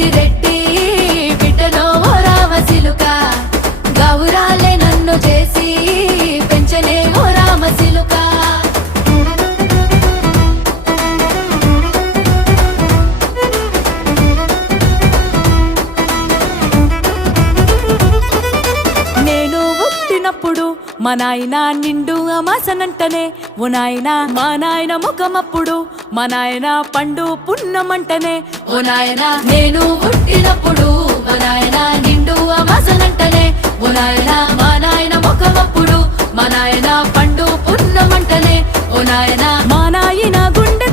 పెద్దిరెడ్డి బిడ్డలో ఓ రామసిలుక గౌరాలే నన్ను చేసి పెంచనే ఓ రామసిలుక నేను పుట్టినప్పుడు మా నాయన నిండు అమాసనంటనే ఓ నాయన మా నాయన ముఖమప్పుడు మా నాయన పండు పున్నమంటనే ఓ నాయన నేను పుట్టినప్పుడు మా నాయన నిండు అమాసనంటనే ఓ నాయన మా నాయన ముఖమప్పుడు మా నాయన పండు పున్నమంటనే ఓ నాయన మా నాయన గుండె